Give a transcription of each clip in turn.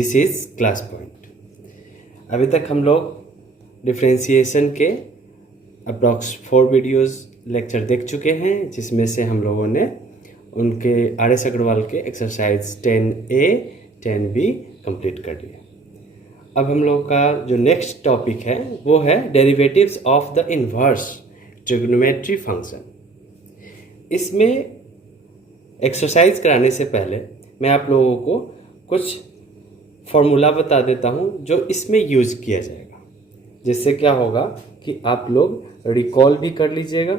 This is class point. अभी तक हम लोग डिफरेंशिएशन के अप्रॉक्स 4 वीडियोस लेक्चर देख चुके हैं, जिसमें से हम लोगों ने उनके RS अग्रवाल के एक्सरसाइज 10A 10B कंप्लीट कर लिए। अब हम लोग का जो नेक्स्ट टॉपिक है वो है derivatives of the inverse trigonometry function. इसमें एक्सरसाइज कराने से पहले मैं आप लोगों को कुछ फॉर्मूला बता देता हूं जो इसमें यूज किया जाएगा, जिससे क्या होगा कि आप लोग रिकॉल भी कर लीजिएगा।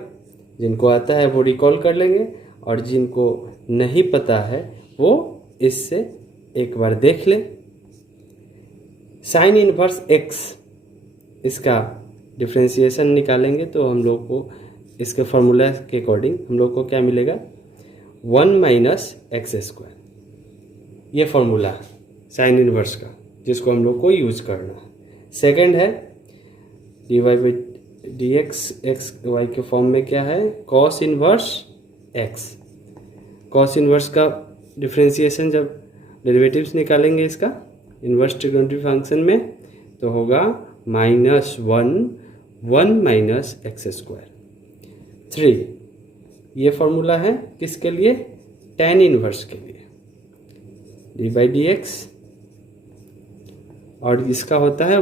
जिनको आता है वो रिकॉल कर लेंगे और जिनको नहीं पता है वो इससे एक बार देख लें। साइन इनवर्स एक्स, इसका डिफरेंशिएशन निकालेंगे तो हम लोग को इसके फॉर्मूला के अकॉर्डिंग हम लोग को क्या मिलेगा, 1 माइनस एक्स स्क्वायर। ये फॉर्मूला है साइन इनवर्स का, जिसको हम लोग को यूज करना है। सेकंड है D Y by D X Y के फॉर्म में क्या है, cos inverse X. Cos inverse का डिफरेंशिएशन जब डेरिवेटिव्स निकालेंगे इसका इनवर्स ट्रिग्नोमेट्री फंक्शन में तो होगा -1 माइनस एक्स स्क्वायर। 3 ये फॉर्मूला है किसके लिए, tan इनवर्स के लिए, डी बाई डी एक्स, और इसका होता है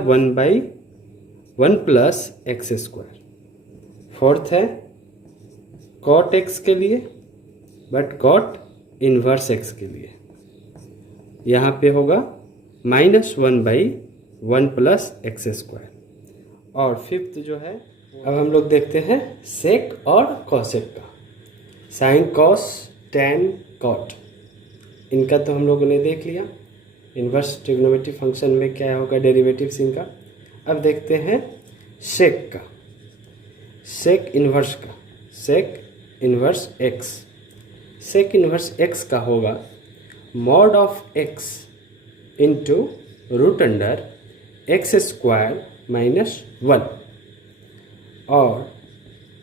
1 प्लस एक्स स्क्वायर। फोर्थ है कॉट एक्स के लिए, बट कॉट इनवर्स एक्स के लिए यहाँ पे होगा -1 प्लस एक्स स्क्वायर। और फिफ्थ जो है, अब हम लोग देखते हैं सेक और कॉसेक का। साइन कॉस टैन कॉट, इनका तो हम लोगों ने देख लिया। इनवर्स ट्रिग्नोमेट्री फंक्शन में क्या होगा डेरिवेटिव्स इनका। अब देखते हैं सेक का, सेक इनवर्स का, sec inverse X. Sec inverse X का होगा mod of X into root under X square minus 1, और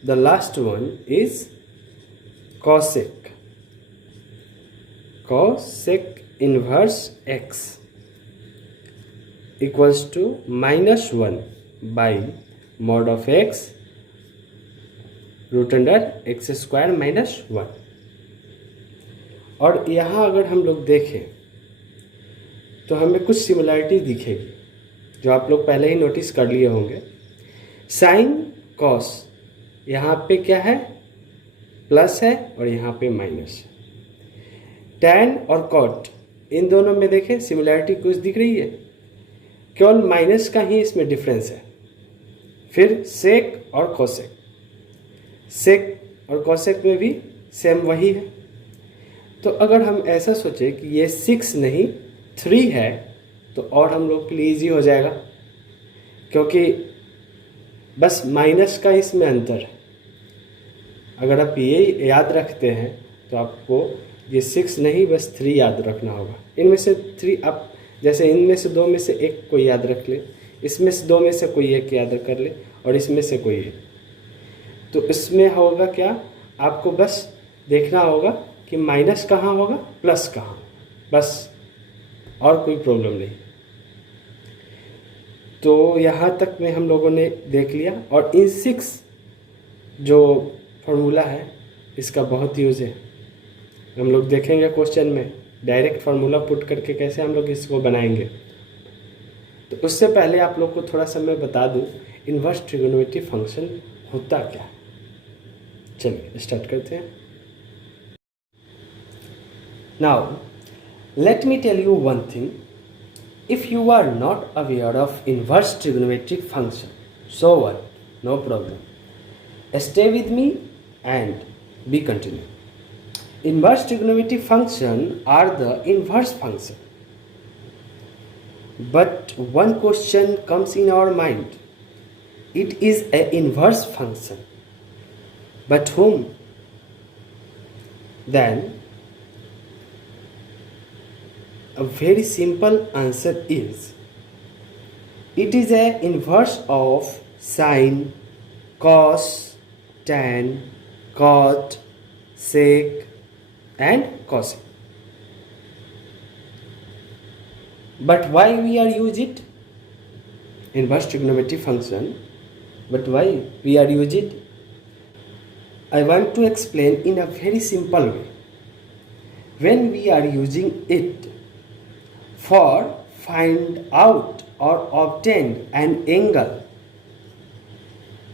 the last one is cosec, cosec inverse X equals to -1 by mod of X root under X square minus 1। और यहाँ अगर हम लोग देखें तो हमें कुछ सिमिलरिटी दिखेगी जो आप लोग पहले ही नोटिस कर लिए होंगे। साइन कॉस यहाँ पे क्या है, प्लस है और यहाँ पे माइनस है। टैन और कॉट, इन दोनों में देखें सिमिलरिटी कुछ दिख रही है, केवल माइनस का ही इसमें डिफरेंस है। फिर सेक और कोसेक, सेक और कोसेक में भी सेम वही है। तो अगर हम ऐसा सोचें कि ये 6 नहीं 3 है तो और हम लोग के लिए ईजी हो जाएगा, क्योंकि बस माइनस का इसमें अंतर है। अगर आप ये याद रखते हैं तो आपको ये 6 नहीं बस 3 याद रखना होगा। इनमें से 3 आप जैसे इनमें से 2 में से एक कोई याद रख ले, इसमें से 2 में से कोई एक याद कर ले, और इसमें से कोई एक। तो इसमें होगा क्या, आपको बस देखना होगा कि माइनस कहाँ होगा प्लस कहाँ, बस, और कोई प्रॉब्लम नहीं। तो यहाँ तक में हम लोगों ने देख लिया। और इन 6 जो फॉर्मूला है इसका बहुत यूज है। हम लोग देखेंगे क्वेश्चन में डायरेक्ट फार्मूला पुट करके कैसे हम लोग इसको बनाएंगे। तो उससे पहले आप लोग को थोड़ा सा मैं बता दूं इन्वर्स ट्रिग्नोमेट्री फंक्शन होता क्या है। चलिए स्टार्ट करते हैं। Now let me tell you one thing, if you are not aware of inverse trigonometric function, so what, no problem, stay with me and be continue. Inverse trigonometric function are the inverse function. But one question comes in our mind. It is an inverse function. But whom? Then a very simple answer is, it is an inverse of sine, cos, tan, cot, sec and cosec. But why we are use it? Inverse trigonometric function. But why we are use it? I want to explain in a very simple way. When we are using it for find out or obtain an angle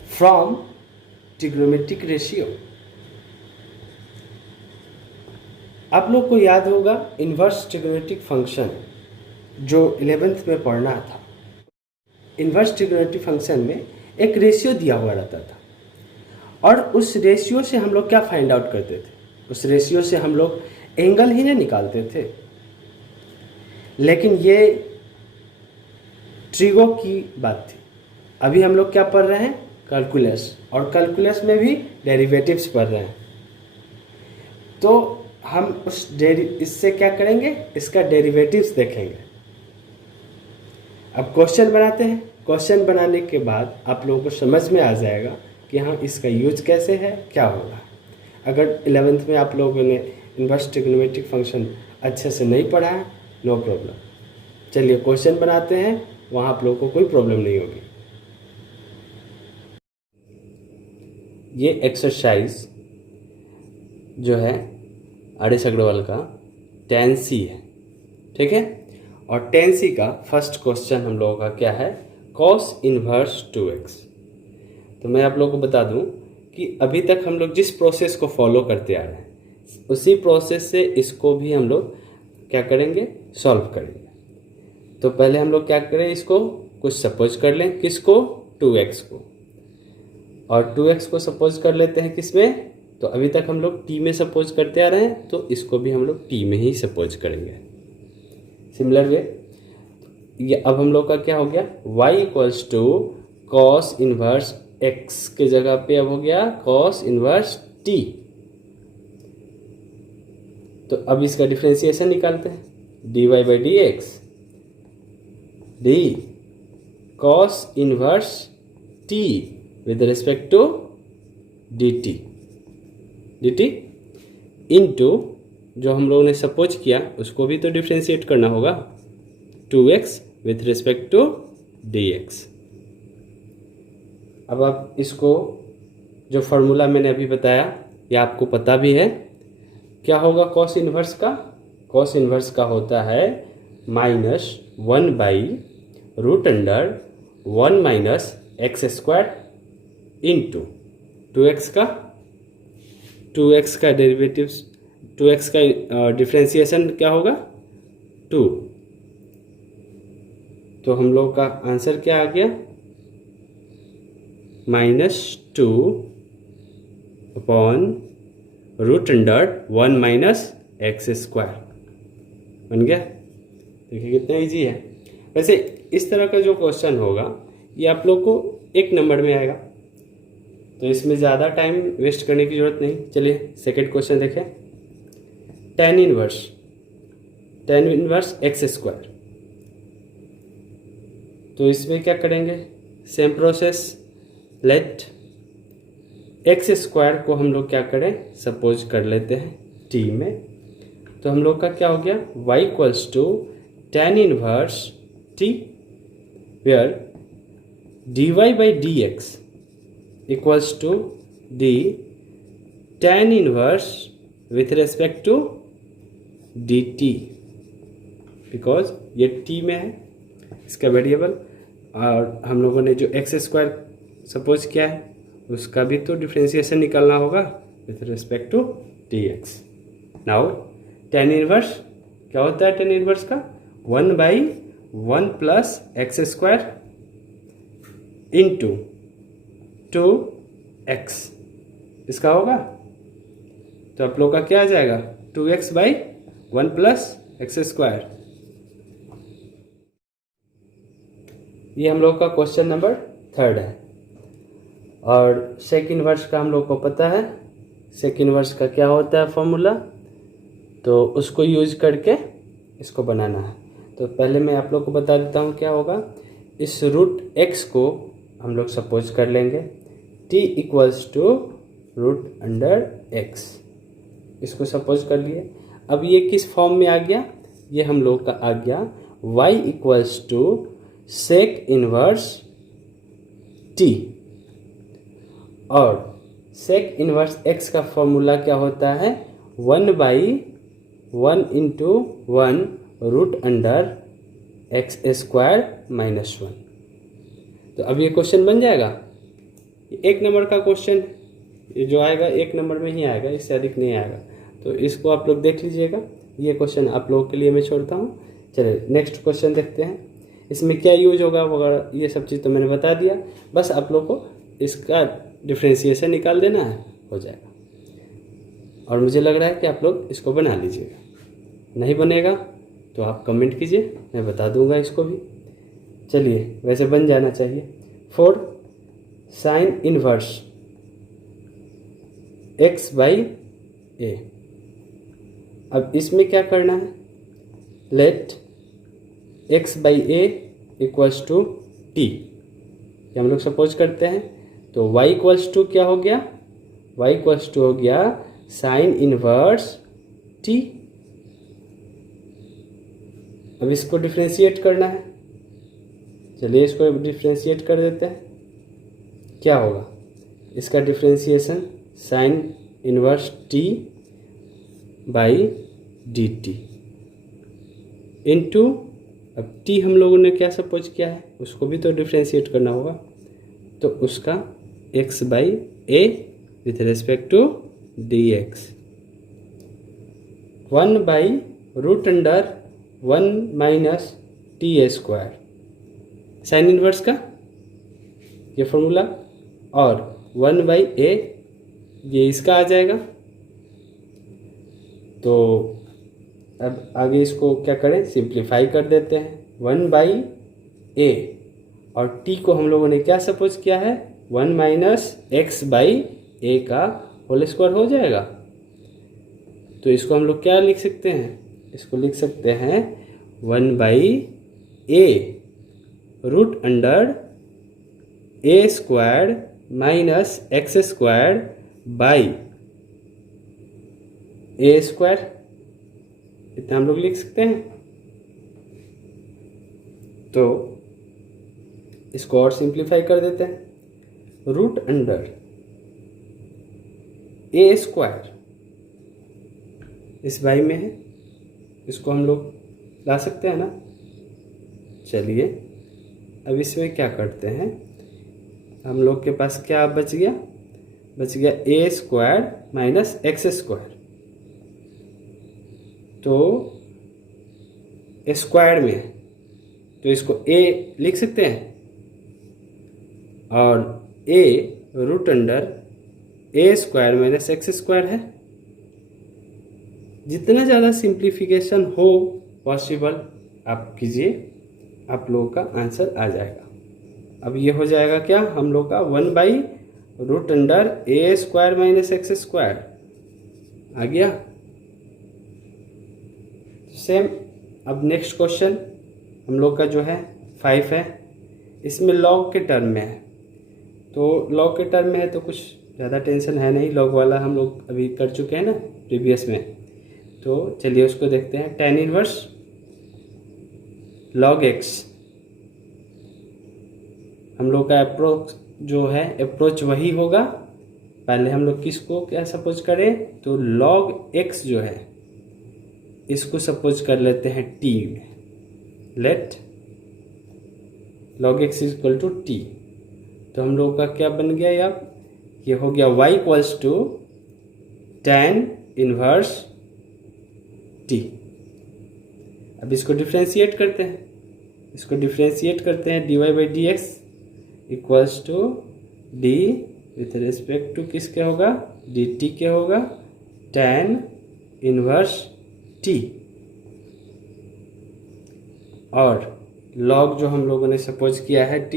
from trigonometric ratio. आप लोग को याद होगा inverse trigonometric function जो 11th में पढ़ना था। Inverse trigonometric function में एक रेशियो दिया हुआ रहता था और उस रेशियो से हम लोग क्या फाइंड आउट करते थे, उस रेशियो से हम लोग एंगल ही ना निकालते थे। लेकिन ये ट्रिगो की बात थी। अभी हम लोग क्या पढ़ रहे हैं, कैलकुलस, और कैलकुलस में भी डेरिवेटिव्स पढ़ रहे हैं। तो हम इससे क्या करेंगे, इसका डेरिवेटिव्स देखेंगे। अब क्वेश्चन बनाते हैं। क्वेश्चन बनाने के बाद आप लोगों को समझ में आ जाएगा कि हाँ इसका यूज कैसे है, क्या होगा। अगर 11th में आप लोगों ने इन्वर्स ट्रिगोनोमेट्रिक फंक्शन अच्छे से नहीं पढ़ा है, नो प्रॉब्लम। चलिए क्वेश्चन बनाते हैं, वहाँ आप लोगों को कोई प्रॉब्लम नहीं होगी। ये एक्सरसाइज जो है आरिस अग्रवाल का tan c है, ठीक है। और tan c का फर्स्ट क्वेश्चन हम लोगों का क्या है, cos इनवर्स 2x। तो मैं आप लोगों को बता दूं कि अभी तक हम लोग जिस प्रोसेस को फॉलो करते आ रहे हैं उसी प्रोसेस से इसको भी हम लोग क्या करेंगे, सॉल्व करेंगे। तो पहले हम लोग क्या करें, इसको कुछ सपोज कर लें, किसको, 2x को। और 2x को सपोज कर लेते हैं किस में, तो अभी तक हम लोग t में सपोज करते आ रहे हैं, तो इसको भी हम लोग t में ही सपोज करेंगे। सिमिलर वे ये अब हम लोग का क्या हो गया, y equals to cos inverse x के जगह पे अब हो गया कॉस इनवर्स t। तो अब इसका डिफरेंशिएशन निकालते हैं, dy by D x D cos inverse t with respect to dt into जो हम लोगों ने सपोज किया उसको भी तो डिफ्रेंशिएट करना होगा, 2x with respect to dx। अब आप इसको जो फॉर्मूला मैंने अभी बताया ये आपको पता भी है, क्या होगा कॉस इनवर्स का, कॉस इनवर्स का होता है -1 by root under 1 minus x square into 2x का डेरिवेटिव्स, 2x का डिफ्रेंशिएशन क्या होगा 2। तो हम लोग का आंसर क्या आ गया, -2 upon root under 1 minus x square बन गया। देखिए कितना इजी है। वैसे इस तरह का जो क्वेश्चन होगा ये आप लोग को 1 नंबर में आएगा, तो इसमें ज़्यादा टाइम वेस्ट करने की ज़रूरत नहीं। चलिए सेकंड क्वेश्चन देखें, tan इनवर्स एक्स स्क्वायर। तो इसमें क्या करेंगे, same process, let X square को हम लोग क्या करें, सपोज कर लेते हैं t में। तो हम लोग का क्या हो गया, y equals to tan inverse t where dy by D X equals to d tan inverse with respect to dt, because ये t में है इसका वेरिएबल, और हम लोगों ने जो एक्स स्क्वायर सपोज किया है उसका भी तो डिफ्रेंशिएशन निकालना होगा with respect to dx। Now tan inverse क्या होता है, tan इनवर्स का 1 by 1 plus x square into 2x इसका होगा। तो आप लोग का क्या आ जाएगा, 2x by 1 plus x square. ये हम लोग का क्वेश्चन नंबर 3 है। और सेक इनवर्स का हम लोग को पता है, सेक इनवर्स का क्या होता है फॉर्मूला, तो उसको यूज करके इसको बनाना है। तो पहले मैं आप लोग को बता देता हूँ क्या होगा। इस रूट x को हम लोग सपोज कर लेंगे t equals to root under x, इसको सपोज कर लिए। अब ये किस फॉर्म में आ गया, ये हम लोग का आ गया y equals to sec inverse t, और सेक इनवर्स x का फॉर्मूला क्या होता है, 1/1 into 1 root under X square minus 1। तो अब ये क्वेश्चन बन जाएगा, 1 नंबर का क्वेश्चन, ये जो आएगा 1 नंबर में ही आएगा, इससे अधिक नहीं आएगा। तो इसको आप लोग देख लीजिएगा, ये क्वेश्चन आप लोगों के लिए मैं छोड़ता हूँ। चलिए नेक्स्ट क्वेश्चन देखते हैं, इसमें क्या यूज होगा वगैरह ये सब चीज़ तो मैंने बता दिया, बस आप लोग को इसका डिफ्रेंशिएशन निकाल देना है, हो जाएगा। और मुझे लग रहा है कि आप लोग इसको बना लीजिएगा, नहीं बनेगा तो आप कमेंट कीजिए, मैं बता दूंगा इसको भी। चलिए वैसे बन जाना चाहिए। 4 साइन इनवर्स x/a। अब इसमें क्या करना है, late x/a equals to t, हम लोग सपोज करते हैं। तो y इक्वल्स टू क्या हो गया, y इक्वल्स टू हो गया साइन इनवर्स t। अब इसको डिफ्रेंशिएट करना है, चलिए इसको डिफ्रेंशिएट कर देते हैं। क्या होगा इसका differentiation, sign inverse t by d t into, अब t हम लोगों ने क्या सपोज किया है, उसको भी तो डिफ्रेंशिएट करना होगा, तो उसका x/a with respect to dx, 1/रूट under 1 minus t square, sine inverse का ये फॉर्मूला, और 1/a ये इसका आ जाएगा। तो अब आगे इसको क्या करें, सिंप्लीफाई कर देते हैं। 1/a और t को हम लोगों ने क्या सपोज किया है, 1 माइनस x/a का होल स्क्वायर हो जाएगा। तो इसको हम लोग क्या लिख सकते हैं, इसको लिख सकते हैं 1/a root under a square minus x square by a square, इतना हम लोग लिख सकते हैं। तो इसको और सिंप्लीफाई कर देते हैं, रूट अंडर a स्क्वायर इस बाई में है, इसको हम लोग ला सकते हैं ना। चलिए अब इसमें क्या करते हैं, हम लोग के पास क्या बच गया, बच गया a square minus x square. तो स्क्वायर में है तो इसको a लिख सकते हैं, और a root under a square minus x square है। जितना ज़्यादा सिंप्लीफिकेशन हो पॉसिबल आप कीजिए, आप लोगों का आंसर आ जाएगा। अब ये हो जाएगा क्या हम लोग का, 1/रूट under a square minus x square आ गया। सेम अब नेक्स्ट क्वेश्चन हम लोग का जो है 5 है, इसमें लॉग के टर्म में है। तो लॉग के टर्म में है तो कुछ ज़्यादा टेंशन है नहीं, लॉग वाला हम लोग अभी कर चुके हैं ना प्रीवियस में। तो चलिए उसको देखते हैं, tan इनवर्स log x, हम लोग का अप्रोच जो है, अप्रोच वही होगा। पहले हम लोग किसको क्या सपोज करें, तो log x जो है इसको सपोज कर लेते हैं t में, let log x equal to t। तो हम लोग का क्या बन गया, ये हो गया y equals to tan inverse t। अब इसको डिफ्रेंशिएट करते हैं, इसको डिफ्रेंशिएट करते हैं, dy/dx equals to d with respect to किसके होगा, dt के होगा, tan इनवर्स t। और log जो हम लोगों ने सपोज किया है t,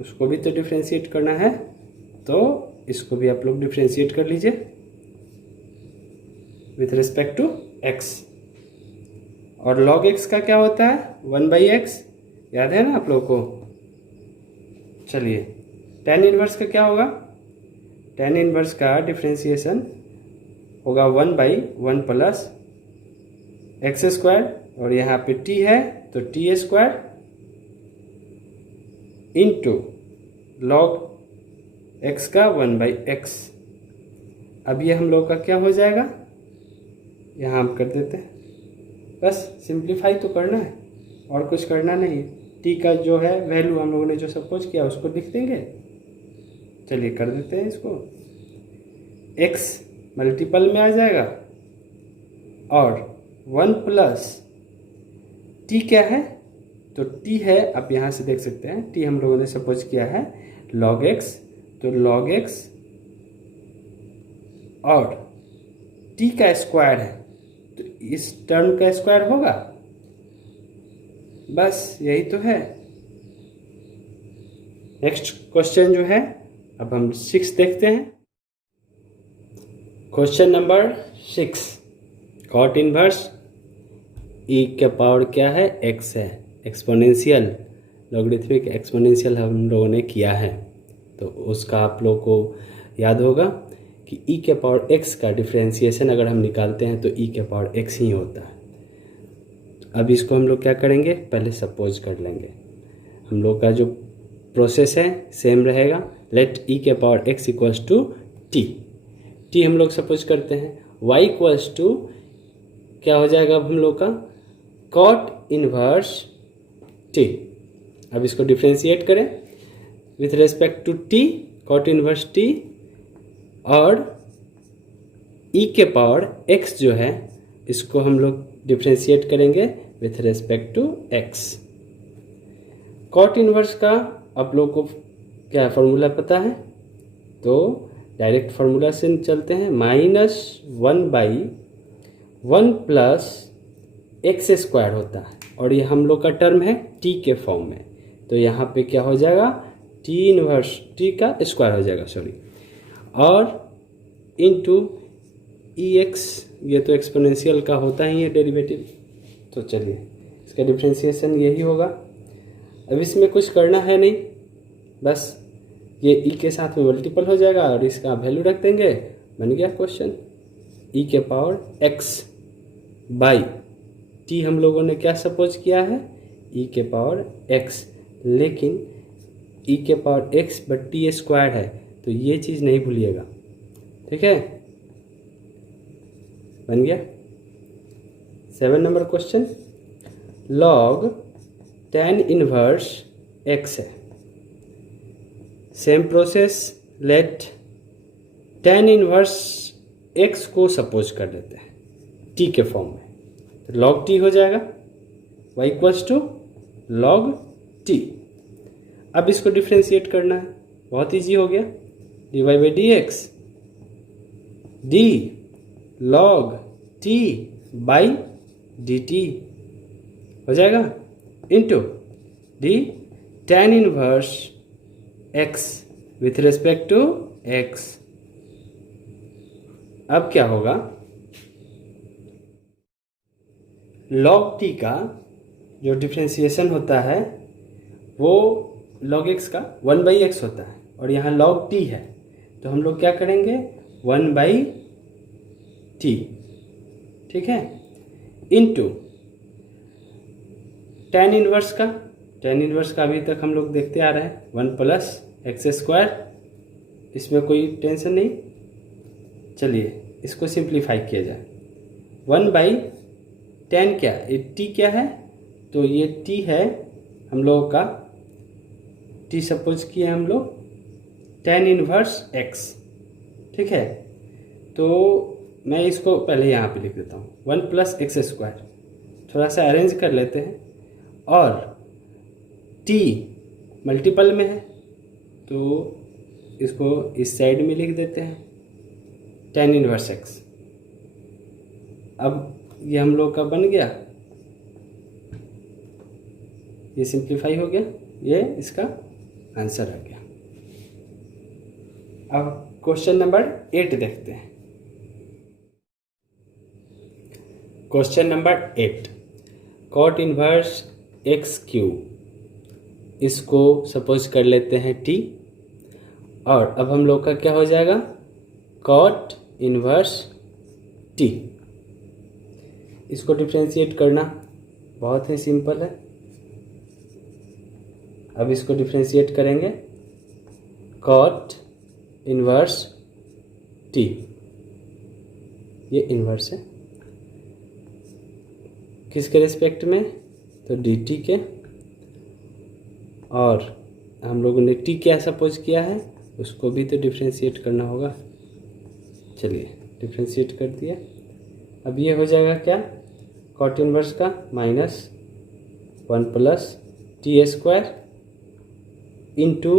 उसको भी तो डिफ्रेंशिएट करना है, तो इसको भी आप लोग डिफ्रेंशिएट कर लीजिए विथ रिस्पेक्ट टू x। और log x का क्या होता है, 1/x, याद है ना आप लोगों को। चलिए tan इनवर्स का क्या होगा, tan इनवर्स का डिफ्रेंशिएशन होगा 1/1 प्लस एक्स स्क्वायर, और यहाँ पे t है तो T square into log x का 1/x। अब ये हम लोग का क्या हो जाएगा, यहाँ हम कर देते हैं, बस सिंप्लीफाई तो करना है और कुछ करना नहीं है। टी का जो है वैल्यू हम लोगों ने जो सपोज किया उसको लिख देंगे। चलिए कर देते हैं इसको। x मल्टीपल में आ जाएगा और 1 प्लस टी क्या है, तो टी है, आप यहाँ से देख सकते हैं टी हम लोगों ने सपोज किया है log x, तो log x और टी का स्क्वायर है तो इस टर्म का स्क्वायर होगा, बस यही तो है। नेक्स्ट क्वेश्चन जो है, अब हम 6 देखते हैं। Question number 6, cot inverse E के पावर क्या है, x है, एक्सपोनेंशियल लॉगरिथमिक एक्सपोनेंशियल हम लोगों ने किया है, तो उसका आप लोगों को याद होगा कि ई के पावर x का डिफ्रेंशिएशन अगर हम निकालते हैं तो ई के पावर x ही होता है। अब इसको हम लोग क्या करेंगे, पहले सपोज कर लेंगे। हम लोग का जो प्रोसेस है सेम रहेगा। लेट ई के power x equals to T हम लोग सपोज करते हैं। y इक्वल्स टू क्या हो जाएगा अब हम लोग का, कॉट इनवर्स टी। अब इसको डिफ्रेंशिएट करें with respect to t, cot inverse t, और ई के पावर x जो है इसको हम लोग डिफ्रेंशिएट करेंगे with respect to x। Cot inverse का आप लोग को क्या फॉर्मूला पता है, तो डायरेक्ट फार्मूला से चलते हैं। -1/1 प्लस एक्स स्क्वायर होता है और ये हम लोग का टर्म है टी के फॉर्म में, तो यहाँ पे क्या हो जाएगा, टी इनवर्स टी का स्क्वायर हो जाएगा, सॉरी, और इनटू ई एक्स, ये तो एक्सपोनेंशियल का होता ही है डेरिवेटिव, तो चलिए इसका डिफ्रेंशिएशन यही होगा। अब इसमें कुछ करना है नहीं, बस ये ई के साथ में मल्टीपल हो जाएगा और इसका वैल्यू रख देंगे, बन गया क्वेश्चन। ई के पावर एक्स बाई टी हम लोगों ने क्या सपोज किया है, ई के पावर एक्स, लेकिन ई के power x but T square है, तो ये चीज़ नहीं भूलिएगा, ठीक है। बन गया 7 number question. Log tan inverse x है, same process. Let tan inverse x को सपोज कर लेते हैं t के फॉर्म में, तो log t हो जाएगा, y equals to log t। अब इसको डिफ्रेंशिएट करना है, बहुत इजी हो गया, dy by D x d log t by d t हो जाएगा, into d tan inverse x with respect to x। अब क्या होगा, log t का जो डिफ्रेंशिएशन होता है वो log x का 1/x होता है और यहाँ log t है, तो हम लोग क्या करेंगे 1/t, ठीक है, इनटू tan इनवर्स का अभी तक हम लोग देखते आ रहे हैं 1 प्लस एक्स स्क्वायर, इसमें कोई टेंशन नहीं। चलिए इसको सिंप्लीफाई किया जाए। 1/tan क्या, ये t क्या है, तो ये t है हम लोगों का, t सपोज किए हम लोग tan इनवर्स x, ठीक है। तो मैं इसको पहले यहाँ पे लिख देता हूँ 1 प्लस एक्स स्क्वायर, थोड़ा सा अरेंज कर लेते हैं, और t मल्टीपल में है तो इसको इस साइड में लिख देते हैं tan इनवर्स x। अब ये हम लोग का बन गया, ये सिंप्लीफाई हो गया, ये इसका आंसर आ गया। अब क्वेश्चन नंबर 8 देखते हैं। Question number 8, cot inverse x cube, इसको सपोज कर लेते हैं t, और अब हम लोग का क्या हो जाएगा, कॉट इनवर्स t। इसको डिफ्रेंशिएट करना बहुत ही सिंपल है। अब इसको डिफ्रेंशिएट करेंगे, कॉट इनवर्स टी, ये इनवर्स है किसके रिस्पेक्ट में, तो डी टी के, और हम लोगों ने टी क्या सपोज किया है उसको भी तो डिफ्रेंशिएट करना होगा। चलिए डिफ्रेंशिएट कर दिया। अब ये हो जाएगा क्या, कॉट इनवर्स का minus 1 plus T square into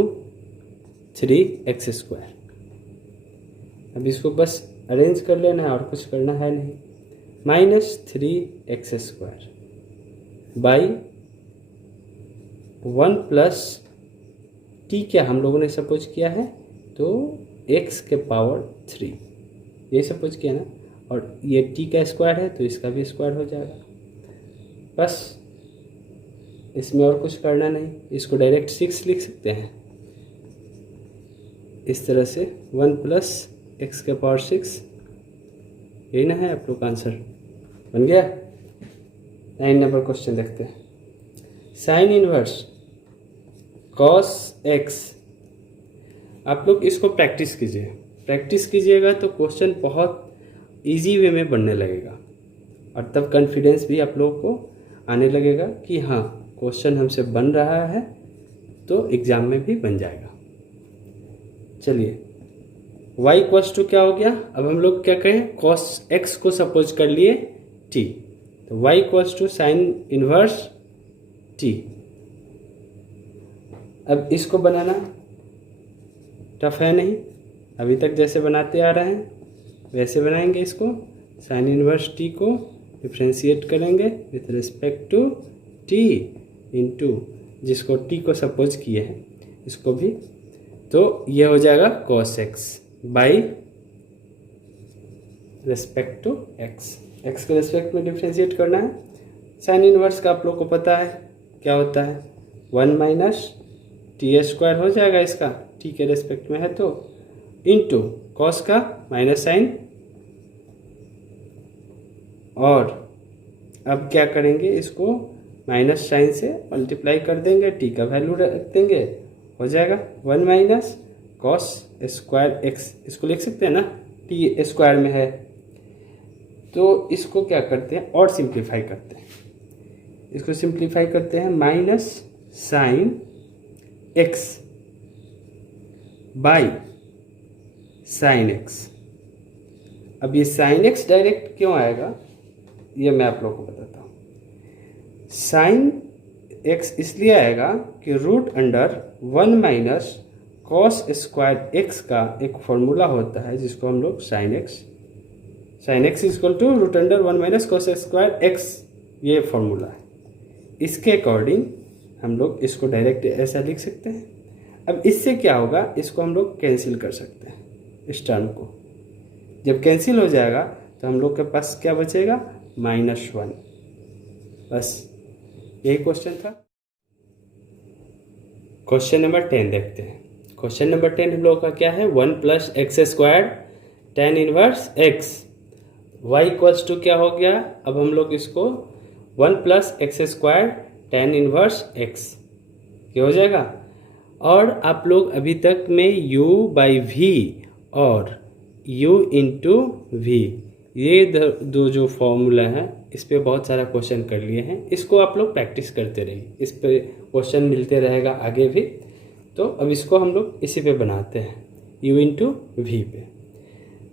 3x²। अब इसको बस अरेंज कर लेना है और कुछ करना है नहीं। -3x² बाई 1 प्लस टी क्या हम लोगों ने सपोज किया है, तो x के पावर 3 ये सपोज किया ना, और ये t का स्क्वायर है तो इसका भी स्क्वायर हो जाएगा। बस इसमें और कुछ करना नहीं, इसको डायरेक्ट 6 लिख सकते हैं इस तरह से, 1 प्लस x के पावर 6, यही ना है आप लोग का आंसर बन गया। 9 नंबर क्वेश्चन देखते हैं। साइन इनवर्स कॉस x, आप लोग इसको प्रैक्टिस कीजिए, प्रैक्टिस कीजिएगा तो क्वेश्चन बहुत इजी वे में बनने लगेगा, और तब कॉन्फिडेंस भी आप लोगों को आने लगेगा कि हाँ क्वेश्चन हमसे बन रहा है तो एग्ज़ाम में भी बन जाएगा। चलिए y इक्वल्स टू क्या हो गया, अब हम लोग क्या करें, cos x को सपोज कर लिए t, तो y equals to sine inverse t। अब इसको बनाना टफ है नहीं, अभी तक जैसे बनाते आ रहे हैं वैसे बनाएंगे इसको। साइन इनवर्स t को डिफ्रेंशिएट करेंगे with respect to t into जिसको t को सपोज किए हैं इसको भी, तो ये हो जाएगा cos x by respect to x। x के रिस्पेक्ट में डिफ्रेंशिएट करना है। साइन इनवर्स का आप लोग को पता है क्या होता है, 1 माइनस t² हो जाएगा इसका, t के रिस्पेक्ट में है तो, इंटू कॉस का माइनस साइन, और अब क्या करेंगे, इसको माइनस साइन से मल्टीप्लाई कर देंगे, t का वैल्यू रख देंगे, हो जाएगा 1 माइनस कॉस स्क्वायर x, इसको लिख सकते हैं ना, t स्क्वायर में है तो इसको क्या करते हैं और सिंप्लीफाई करते हैं, इसको सिंप्लीफाई करते हैं minus sine x by sine x। अब ये साइन x डायरेक्ट क्यों आएगा ये मैं आप लोगों को बताता हूँ। साइन x इसलिए आएगा कि root under 1 minus cos square x का एक फॉर्मूला होता है जिसको हम लोग sine x equal to root under 1 minus cos square x, ये फॉर्मूला है। इसके अकॉर्डिंग हम लोग इसको डायरेक्ट ऐसा लिख सकते हैं। अब इससे क्या होगा, इसको हम लोग कैंसिल कर सकते हैं इस टर्म को। जब कैंसिल हो जाएगा तो हम लोग के पास क्या बचेगा, -1। बस यही क्वेश्चन था। क्वेश्चन नंबर 10 देखते हैं। क्वेश्चन नंबर 10 हम लोग का क्या है, 1 plus x² tan inverse x, y equals to क्या हो गया, अब हम लोग इसको 1 plus x² tan inverse x ये हो जाएगा। और आप लोग अभी तक में u बाई v और u इंटू v, ये दो जो फॉर्मूला हैं इस पे बहुत सारा क्वेश्चन कर लिए हैं, इसको आप लोग प्रैक्टिस करते रहिए, इस पे क्वेश्चन मिलते रहेगा आगे भी। तो अब इसको हम लोग इसी पे बनाते हैं, u इंटू वी पे।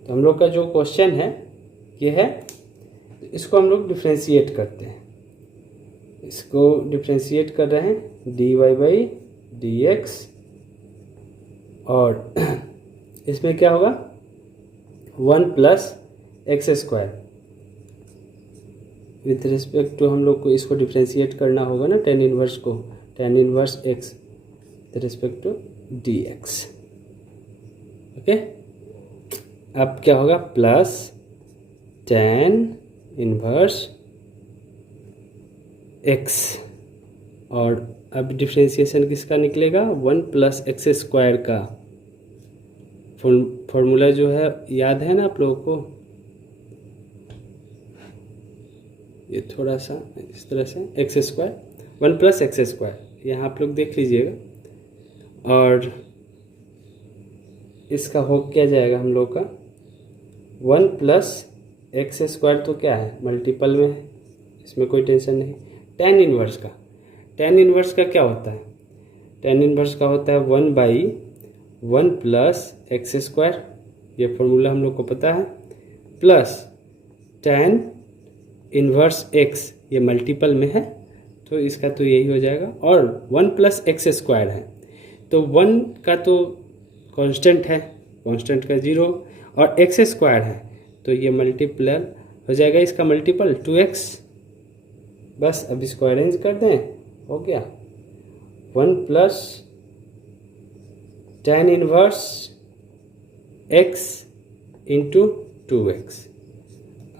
तो हम लोग का जो क्वेश्चन है ये है, इसको हम लोग डिफ्रेंशिएट करते हैं, इसको डिफ्रेंशिएट कर रहे हैं dy बाई dx, और इसमें क्या होगा 1 plus x² with respect to हम लोग को इसको डिफ्रेंशिएट करना होगा ना, tan इनवर्स को, tan inverse x with respect to dx। Okay, अब क्या होगा, प्लस tan इनवर्स x, और अब डिफ्रेंशिएशन किसका निकलेगा, 1 प्लस x² का फॉर्मूला जो है याद है ना आप लोगों को, ये थोड़ा सा इस तरह से x square 1 plus x square, यहाँ आप लोग देख लीजिएगा। और इसका हो क्या जाएगा हम लोग का 1 प्लस एक्स स्क्वायर, तो क्या है मल्टीपल में है, इसमें कोई टेंशन नहीं। टेन इनवर्स का क्या होता है, टेन इनवर्स का होता है 1/1 प्लस एक्स स्क्वायर, ये फॉर्मूला हम लोग को पता है, प्लस टेन इनवर्स एक्स, ये मल्टीपल में है तो इसका तो यही हो जाएगा। और 1 प्लस एक्स स्क्वायर है तो 1 का तो कांस्टेंट है, कांस्टेंट का 0, और एक्स स्क्वायर है तो ये मल्टीपल हो जाएगा, इसका मल्टीपल 2x। बस अब इसको अरेंज कर दें, हो गया 1 plus tan inverse x into 2x।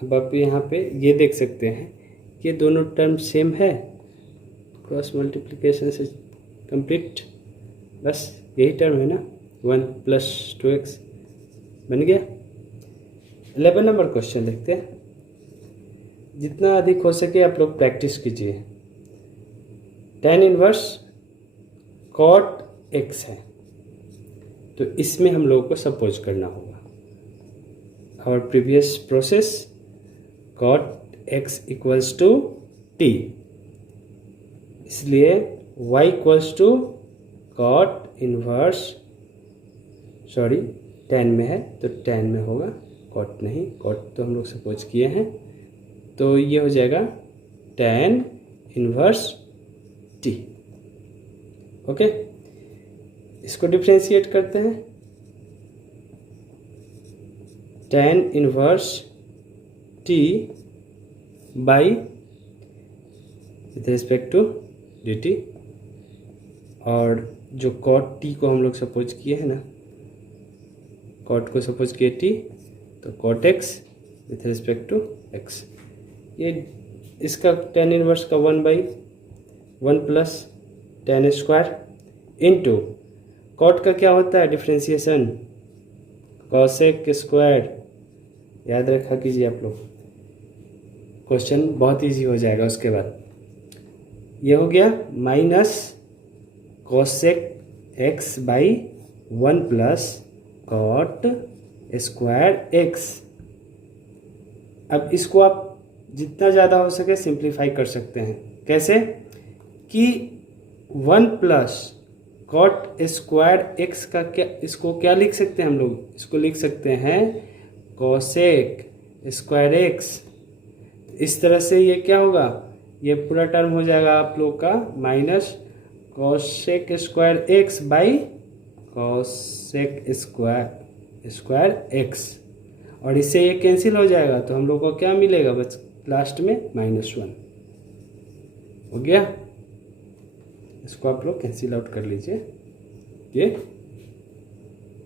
अब आप यहाँ पे ये देख सकते हैं कि दोनों टर्म सेम है, क्रॉस मल्टीप्लिकेशन से कंप्लीट, बस यही टर्म है ना, 1 प्लस 2x बन गया। 11 नंबर क्वेश्चन देखते हैं। जितना अधिक हो सके आप लोग प्रैक्टिस कीजिए। टेन इनवर्स कॉट x है तो इसमें हम लोगों को सपोज करना होगा और previous process cot x equals to t, इसलिए y equals to cot inverse, sorry 10 में है तो 10 में होगा, कॉट नहीं, कॉट तो हम लोग सपोज किए हैं, तो ये हो जाएगा tan इनवर्स t। ओके, इसको डिफ्रेंशिएट करते हैं, tan inverse t by with respect to dt, और जो cot t को हम लोग सपोज किए हैं ना, cot को सपोज किए t, तो cot x with respect to x, ये इसका tan इनवर्स का 1/1 plus tan square into cot का क्या होता है डिफ्रेंशिएशन, कॉसेक स्क्वायर, याद रखा कीजिए आप लोग, क्वेश्चन बहुत इजी हो जाएगा। उसके बाद ये हो गया minus cosec x by 1 plus cot square x. अब इसको आप जितना ज़्यादा हो सके सिंप्लीफाई कर सकते हैं, कैसे कि 1 प्लस कॉट स्क्वायर एक्स का क्या, इसको क्या लिख सकते हैं हम लोग, इसको लिख सकते हैं कॉसेक स्क्वायर एक्स। इस तरह से ये क्या होगा, ये पूरा टर्म हो जाएगा आप लोग का minus cosec square x by cosec square x, और इससे ये कैंसिल हो जाएगा तो हम लोग को क्या मिलेगा, बस लास्ट में -1 हो गया। इसको आप लोग कैंसिल आउट कर लीजिए, ये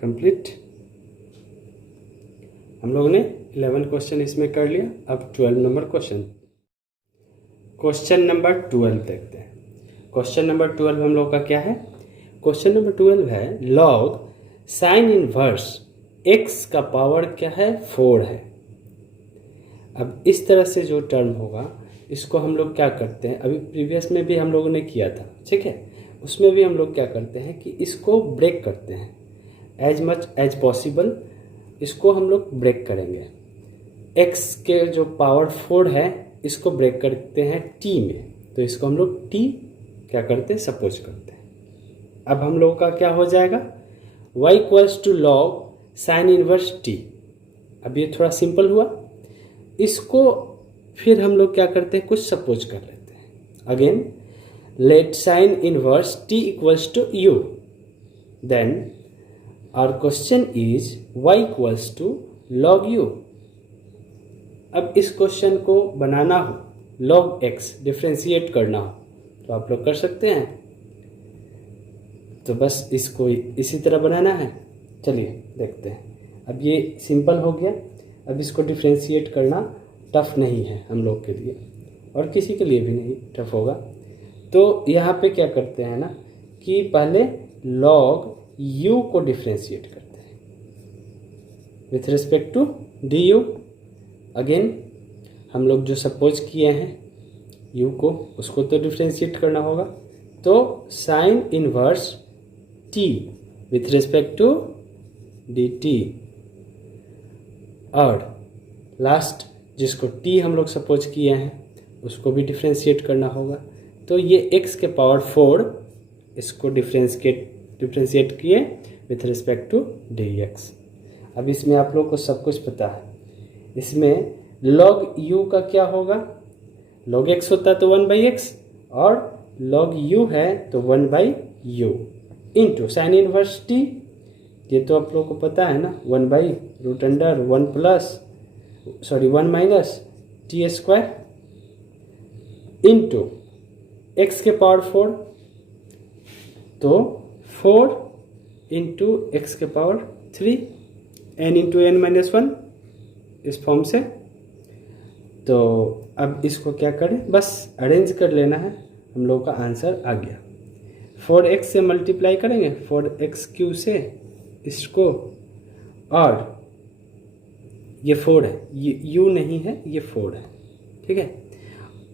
कंप्लीट। हम लोगों ने 11 क्वेश्चन इसमें कर लिया। अब 12 नंबर क्वेश्चन नंबर 12 देखते हैं। क्वेश्चन नंबर 12 हम लोग का क्या है, क्वेश्चन नंबर 12 है लॉग साइन इनवर्स x का पावर क्या है 4 है। अब इस तरह से जो टर्म होगा इसको हम लोग क्या करते हैं, अभी प्रीवियस में भी हम लोगों ने किया था, ठीक है, उसमें भी हम लोग क्या करते हैं कि इसको ब्रेक करते हैं, एज मच एज पॉसिबल इसको हम लोग ब्रेक करेंगे। x के जो पावर 4 है इसको ब्रेक करते हैं t में, तो इसको हम लोग t क्या करते हैं सपोज करते हैं। अब हम लोग का क्या हो जाएगा y equals to log sine inverse t। अब ये थोड़ा सिंपल हुआ, इसको फिर हम लोग क्या करते हैं कुछ सपोज कर लेते हैं। Again let sine inverse t equals to u, then our question is y equals to log u। अब इस क्वेश्चन को बनाना हो, log x डिफ्रेंशिएट करना हो तो आप लोग कर सकते हैं, तो बस इसको इसी तरह बनाना है। चलिए देखते हैं। अब ये सिंपल हो गया, अब इसको डिफ्रेंशिएट करना टफ नहीं है हम लोग के लिए, और किसी के लिए भी नहीं टफ होगा। तो यहाँ पे क्या करते हैं ना कि पहले log u को डिफ्रेंशिएट करते हैं with respect to du। Again हम लोग जो सपोज किए हैं u को, उसको तो डिफ्रेंशिएट करना होगा। तो sine inverse t with respect to dt, और लास्ट जिसको t हम लोग सपोज किए हैं उसको भी डिफ्रेंशिएट करना होगा। तो ये x के पावर 4 इसको डिफ्रेंशिएट किए विथ रिस्पेक्ट टू dx। अब इसमें आप लोग को सब कुछ पता है। इसमें log u का क्या होगा, log x होता तो 1/x, और log u है तो 1/u into sine inverse t, ये तो आप लोग को पता है ना, 1 minus t square into x के पावर 4, तो 4 इंटू एक्स के power 3 n into n minus 1 इस फॉर्म से। तो अब इसको क्या करें, बस अरेंज कर लेना है, हम लोग का आंसर आ गया। 4x से मल्टीप्लाई करेंगे 4x³ से इसको, और ये 4 है, ये u नहीं है, ये 4 है, ठीक है।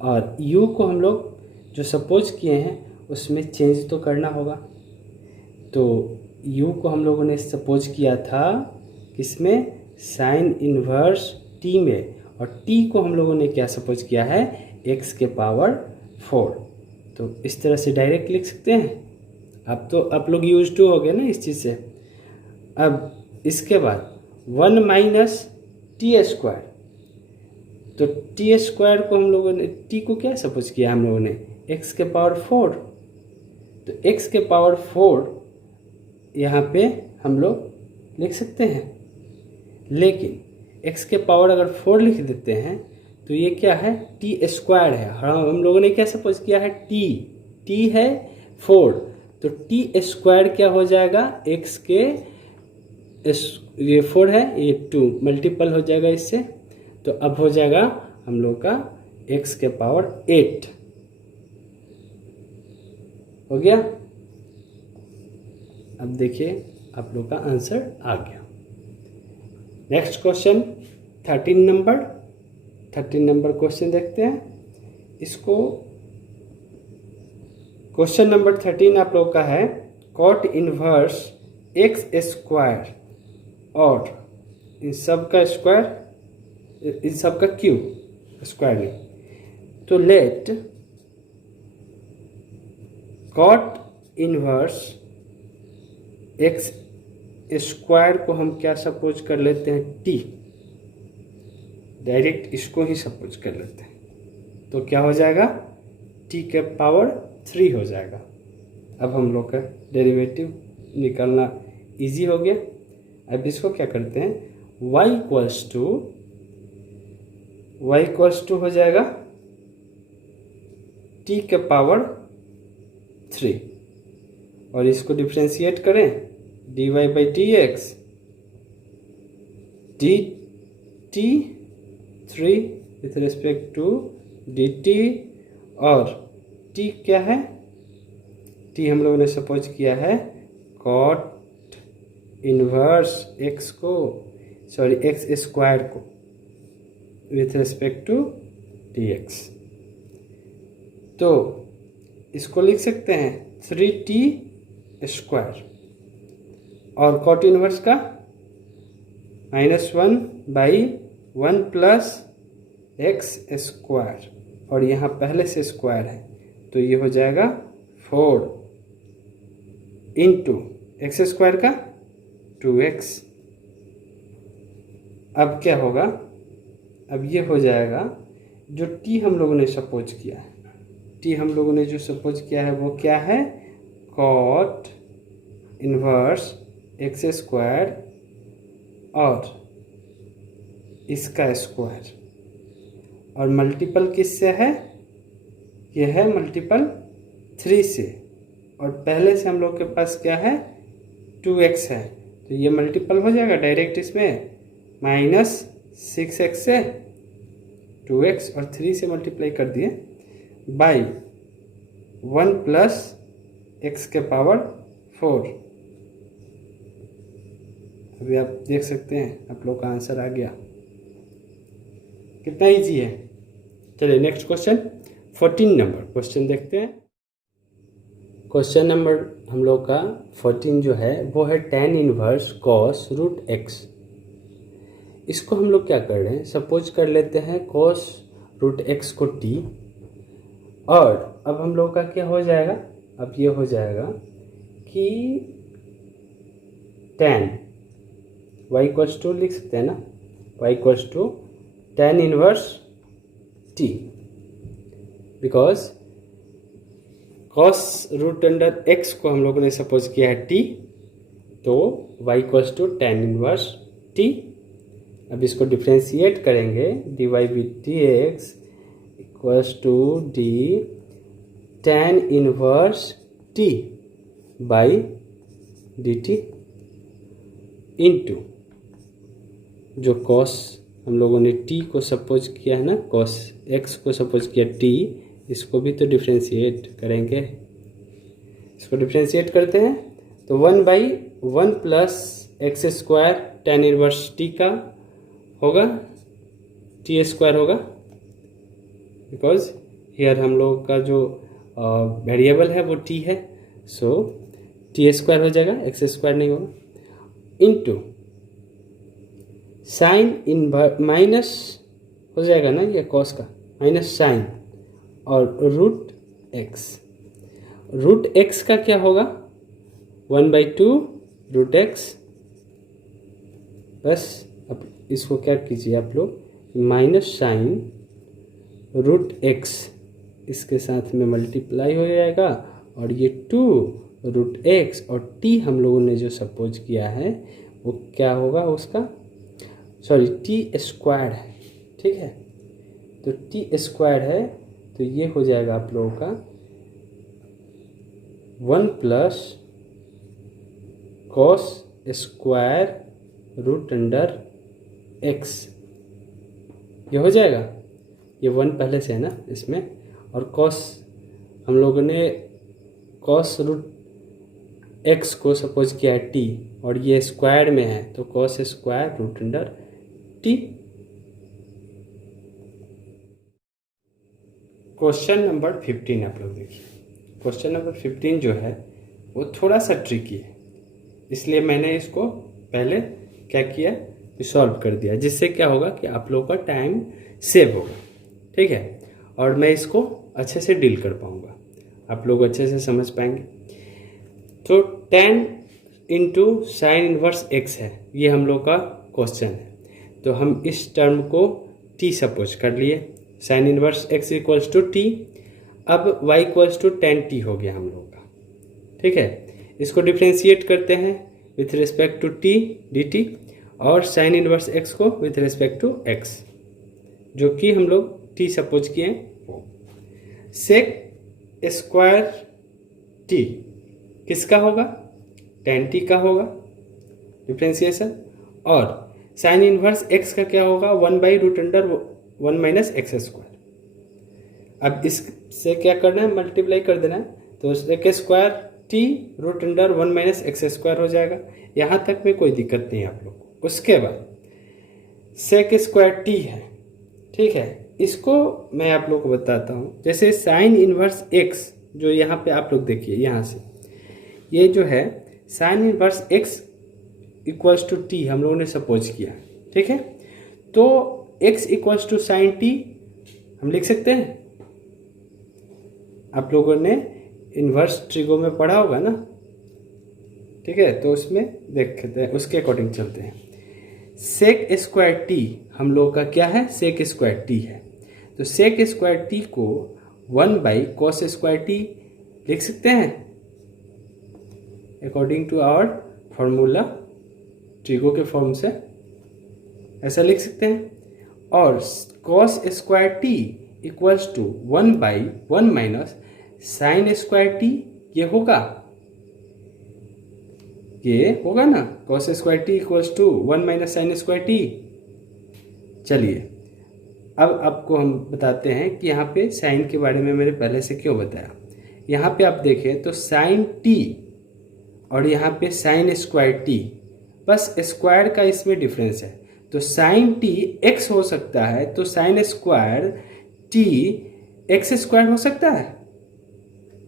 और u को हम लोग जो सपोज किए हैं उसमें चेंज तो करना होगा। तो u को हम लोगों ने सपोज किया था किसमें, साइन इनवर्स t में, और t को हम लोगों ने क्या सपोज किया है, x के पावर 4। तो इस तरह से डायरेक्ट लिख सकते हैं। अब तो आप लोग यूज टू हो गए ना इस चीज़ से। अब इसके बाद 1 माइनस टी स्क्वायर, तो टी स्क्वायर को हम लोगों ने, t को क्या सपोज किया हम लोगों ने, x के पावर 4। तो x के पावर 4 यहाँ पे हम लोग लिख सकते हैं, लेकिन x के पावर अगर 4 लिख देते हैं तो ये क्या है, टी स्क्वायर है। हाँ, हम लोगों ने क्या सपोज किया है, t है 4, तो टी स्क्वायर क्या हो जाएगा, x के ये 4 है, ये 2 मल्टीपल हो जाएगा इससे, तो अब हो जाएगा हम लोग का x के पावर 8 हो गया। अब देखिए आप लोग का आंसर आ गया। नेक्स्ट क्वेश्चन 13 नंबर क्वेश्चन देखते हैं। इसको क्वेश्चन नंबर 13 आप लोग का है, कॉट इनवर्स एक्स स्क्वायर और इन सब का स्क्वायर, इन सब का क्यूब, स्क्वायर नहीं। तो let cot inverse x square को हम क्या सपोज कर लेते हैं, t, डायरेक्ट इसको ही सपोज कर लेते हैं। तो क्या हो जाएगा, t के पावर 3 हो जाएगा। अब हम लोग का डेरिवेटिव निकालना इजी हो गया। अब इसको क्या करते हैं, y इक्वल्स टू हो जाएगा t के पावर 3, और इसको डिफ्रेंशिएट करें dy/dx dt3 with respect to dt, और t क्या है, t हम लोगों ने सपोज किया है कॉट इनवर्स x को, सॉरी एक्स स्क्वायर को विथ रिस्पेक्ट टू dx। तो इसको लिख सकते हैं 3t स्क्वायर, और कॉट इनवर्स का -1/1 प्लस एक्स स्क्वायर, और यहाँ पहले से स्क्वायर है तो ये हो जाएगा 4 इंटू एक्स स्क्वायर का 2x। अब क्या होगा, अब ये हो जाएगा जो t हम लोगों ने सपोज किया है, t हम लोगों ने जो सपोज किया है वो क्या है, कॉट इनवर्स एक्स स्क्वायर और इसका स्क्वायर, और मल्टीपल किससे है, ये है मल्टीपल 3 से, और पहले से हम लोग के पास क्या है 2x है, तो ये मल्टीपल हो जाएगा डायरेक्ट इसमें, -6x से 2x और 3 से मल्टीप्लाई कर दिए बाई 1 प्लस x के पावर 4। अभी आप देख सकते हैं आप लोग का आंसर आ गया। कितना इजी है। चलिए नेक्स्ट क्वेश्चन 14 नंबर क्वेश्चन देखते हैं। क्वेश्चन नंबर हम लोग का 14 जो है वो है tan inverse cos root x. इसको हम लोग क्या कर रहे हैं, सपोज कर लेते हैं cos रूट एक्स को t, और अब हम लोग का क्या हो जाएगा, अब ये हो जाएगा कि tan y इक्वल्स टू लिख सकते हैं ना, y equals to tan inverse t, because cos root under x को हम लोगों ने सपोज किया है t, तो y equals to tan inverse t। अब इसको डिफ्रेंशिएट करेंगे, dy by D x equals to d tan inverse t by d t into जो cos हम लोगों ने t को सपोज किया है ना, cos x को सपोज किया t, इसको भी तो डिफ्रेंशिएट करेंगे। इसको डिफ्रेंशिएट करते हैं तो 1/1 plus x square tan inverse t का होगा, t स्क्वायर होगा, बिकॉज हियर हम लोग का जो वेरिएबल है वो t है, सो t स्क्वायर हो जाएगा, एक्स स्क्वायर नहीं होगा, इंटू साइन इनवर्स माइनस हो जाएगा ना ये cos का, माइनस साइन और रूट एक्स का क्या होगा 1/2 रूट एक्स। बस अब इसको क्या कीजिए आप लोग, माइनस साइन रूट एक्स इसके साथ में मल्टीप्लाई हो जाएगा, और ये 2 रूट एक्स और t हम लोगों ने जो सपोज किया है वो क्या होगा उसका, सॉरी t स्क्वायर है, ठीक है, तो t स्क्वायर है, तो ये हो जाएगा आप लोगों का 1 plus cos square root under x, ये हो जाएगा, ये 1 पहले से है ना इसमें, और कॉस हम लोगों ने कॉस रूट एक्स को सपोज किया है t, और ये स्क्वायर में है तो cos square root under t। Question number 15 आप लोग देखिए, क्वेश्चन नंबर 15 जो है वो थोड़ा सा ट्रिकी है, इसलिए मैंने इसको पहले क्या किया, सॉल्व कर दिया, जिससे क्या होगा कि आप लोगों का टाइम सेव होगा, ठीक है, और मैं इसको अच्छे से डील कर पाऊंगा, आप लोग अच्छे से समझ पाएंगे। तो tan into sine inverse x है, ये हम लोग का क्वेश्चन है, तो हम इस टर्म को t सपोज कर लिए, sine inverse x equals to t, अब y equals to tan t हो गया हम लोग का, ठीक है। इसको डिफ्रेंशिएट करते हैं with respect to t dt, और साइन इनवर्स x को विथ रिस्पेक्ट टू x, जो कि हम लोग t सपोज किए वो, सेक स्क्वायर t किसका होगा, tan t का होगा डिफ्रेंशिएशन, और साइन इनवर्स x का क्या होगा 1/√1 माइनस एक्स स्क्वायर। अब इससे क्या करना है, मल्टीप्लाई कर देना है, तो sec square t root under 1 minus x square हो जाएगा, यहाँ तक में कोई दिक्कत नहीं है आप लोग को। उसके बाद सेक स्क्वायर t है, ठीक है, इसको मैं आप लोग को बताता हूँ। जैसे साइन इनवर्स x जो यहाँ पे आप लोग देखिए, यहाँ से ये जो है sine inverse x equals to t हम लोगों ने सपोज किया, ठीक है, तो x equals to sine t हम लिख सकते हैं, आप लोगों ने इन्वर्स ट्रिगो में पढ़ा होगा ना, ठीक है, तो उसमें देखते हैं, उसके अकॉर्डिंग चलते हैं। सेक स्क्वायर t हम लोग का क्या है, सेक स्क्वायर t है, तो सेक स्क्वायर t को 1/cos स्क्वायर t लिख सकते हैं according to our formula, trigo के फॉर्म से ऐसा लिख सकते हैं, और cos square t equals to 1/1 minus sine square t, ये होगा ना, cos square t equals to 1 minus sine square t। चलिए अब आपको हम बताते हैं कि यहाँ पे साइन के बारे में मैंने पहले से क्यों बताया। यहाँ पे आप देखें तो साइन t और यहाँ पे साइन स्क्वायर t, बस स्क्वायर का इसमें डिफरेंस है, तो साइन t x हो सकता है, तो sine square t x square हो सकता है,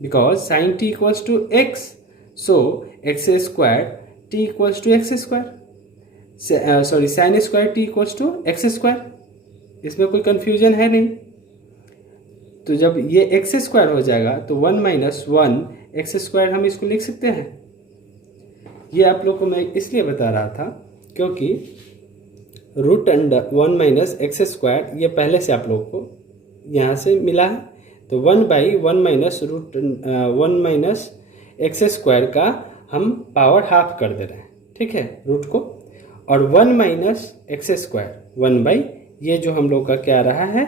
because sine t equals to x, so x square t equals to x square, sorry sine square t equals to x square, इसमें कोई कंफ्यूजन है नहीं। तो जब ये एक्स स्क्वायर हो जाएगा तो 1 माइनस 1 एक्स स्क्वायर हम इसको लिख सकते हैं। ये आप लोग को मैं इसलिए बता रहा था क्योंकि root under 1 minus x square ये पहले से आप लोगों को यहाँ से मिला है, तो 1/1 minus root 1 minus x square का हम पावर हाफ कर दे रहे हैं, ठीक है, रूट को। और 1 माइनस एक्स स्क्वायर 1 ये जो हम लोग का क्या आ रहा है,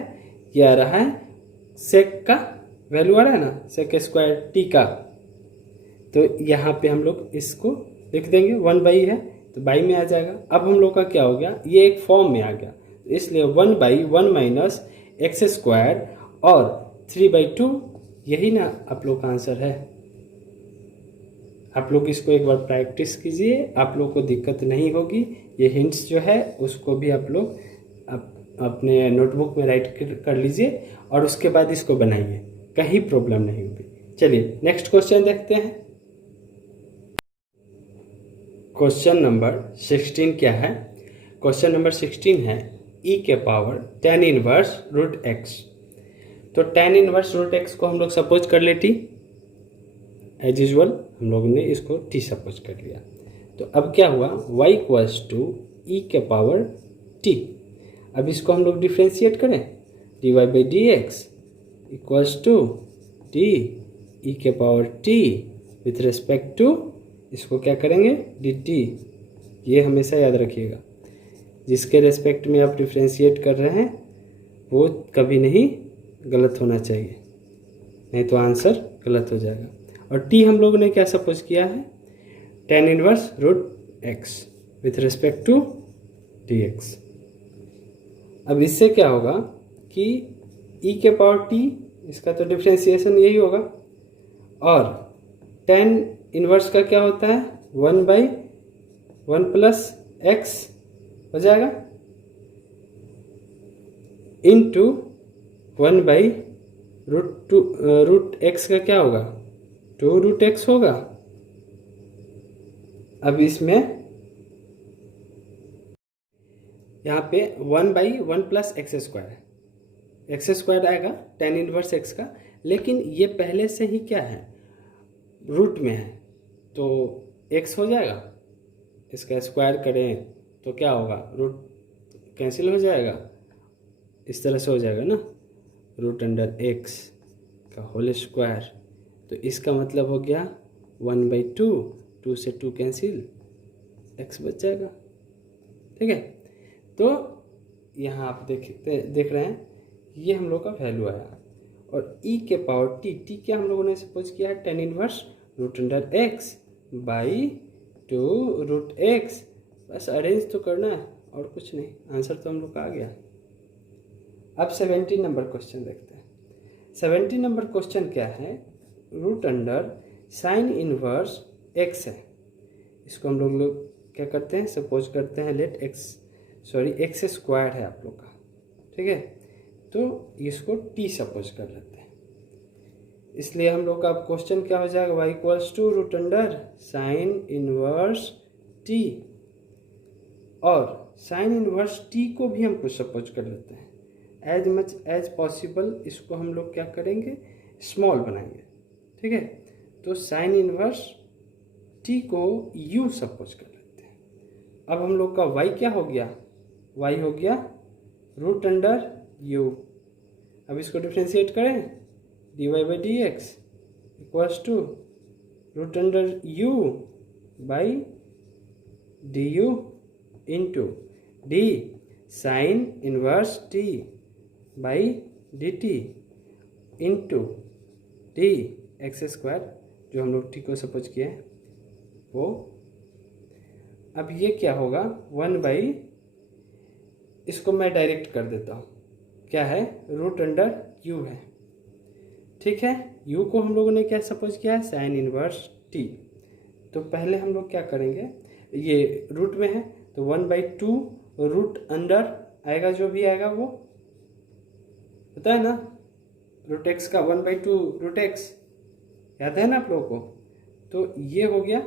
ये आ रहा है सेक का वैल्यू आ रहा है ना, सेक स्क्वायर टी का। तो यहाँ पे हम लोग इसको लिख देंगे, 1 है तो बाई में आ जाएगा। अब हम लोग का क्या हो गया, ये एक फॉर्म में आ गया, तो इसलिए 1/1 माइनस एक्स स्क्वायर और 3/2, यही ना आप लोग का आंसर है। आप लोग इसको एक बार प्रैक्टिस कीजिए, आप लोग को दिक्कत नहीं होगी। ये हिंट्स जो है उसको भी आप लोग अपने नोटबुक में राइट कर लीजिए और उसके बाद इसको बनाइए, कहीं प्रॉब्लम नहीं होगी। चलिए नेक्स्ट क्वेश्चन देखते हैं। क्वेश्चन नंबर 16 क्या है? क्वेश्चन नंबर 16 है e के power tan inverse root x। तो tan इनवर्स रूट x को हम लोग सपोज कर ले t, एज यूजल हम लोग ने इसको t सपोज कर लिया। तो अब क्या हुआ, y इक्वल्स टू e के पावर t। अब इसको हम लोग डिफ्रेंशिएट करें, dy/dx equals to d e के power t with respect to, इसको क्या करेंगे, dt। ये हमेशा याद रखिएगा, जिसके रेस्पेक्ट में आप डिफ्रेंशिएट कर रहे हैं वो कभी नहीं गलत होना चाहिए, नहीं तो आंसर गलत हो जाएगा। और t हम लोगों ने क्या सपोज किया है, tan inverse root x with respect to dx। अब इससे क्या होगा कि e के पावर t, इसका तो डिफ्रेंशिएशन यही होगा, और tan इनवर्स का क्या होता है, 1/1 प्लस x हो जाएगा इनटू 1/रूट x का क्या होगा, 2√x होगा। अब इसमें यहाँ पे 1/1 प्लस एक्स स्क्वायर आएगा tan इनवर्स x का, लेकिन ये पहले से ही क्या है, रूट में है, तो x हो जाएगा। इसका स्क्वायर करें तो क्या होगा, रूट कैंसिल हो जाएगा, इस तरह से हो जाएगा ना, रूट अंडर x का होल स्क्वायर। तो इसका मतलब हो गया 1/2, 2 से 2 कैंसिल, x बच जाएगा, ठीक है। तो यहाँ आप देख रहे हैं ये हम लोग का वैल्यू आया। और e के पावर t क्या हम लोगों ने सपोज किया है, tan inverse root under x by 2√x। बस अरेंज तो करना है और कुछ नहीं, आंसर तो हम लोग का आ गया। अब 17 नंबर क्वेश्चन देखते हैं। 17 नंबर क्वेश्चन क्या है, root under sign inverse x है। इसको हम लोग क्या करते हैं, सपोज करते हैं लेट x स्क्वायर है आप लोग का, ठीक है। तो इसको t सपोज कर लेते हैं, इसलिए हम लोग का अब क्वेश्चन क्या हो जाएगा, y equals to root under sign inverse t, और साइन इनवर्स t को भी हम कुछ सपोज कर लेते हैं। एज मच एज पॉसिबल इसको हम लोग क्या करेंगे, स्मॉल बनाएंगे, ठीक है। तो साइन इनवर्स t को u सपोज कर लेते हैं। अब हम लोग का y क्या हो गया, y हो गया रूट अंडर u। अब इसको डिफ्रेंशिएट करें, dy/dx equals to root under u by du into d sine inverse t by dt into d x square, जो हम लोग t को सपोज किए हैं वो। अब ये क्या होगा, 1/, इसको मैं डायरेक्ट कर देता हूँ, क्या है, रूट अंडर u है, ठीक है। u को हम लोगों ने क्या सपोज किया है, साइन इनवर्स t। तो पहले हम लोग क्या करेंगे, ये रूट में है तो 1/2 रूट अंडर आएगा, जो भी आएगा वो पता है ना, रूट एक्स का 1/2 रूट एक्स, याद है ना आप लोगों को। तो ये हो गया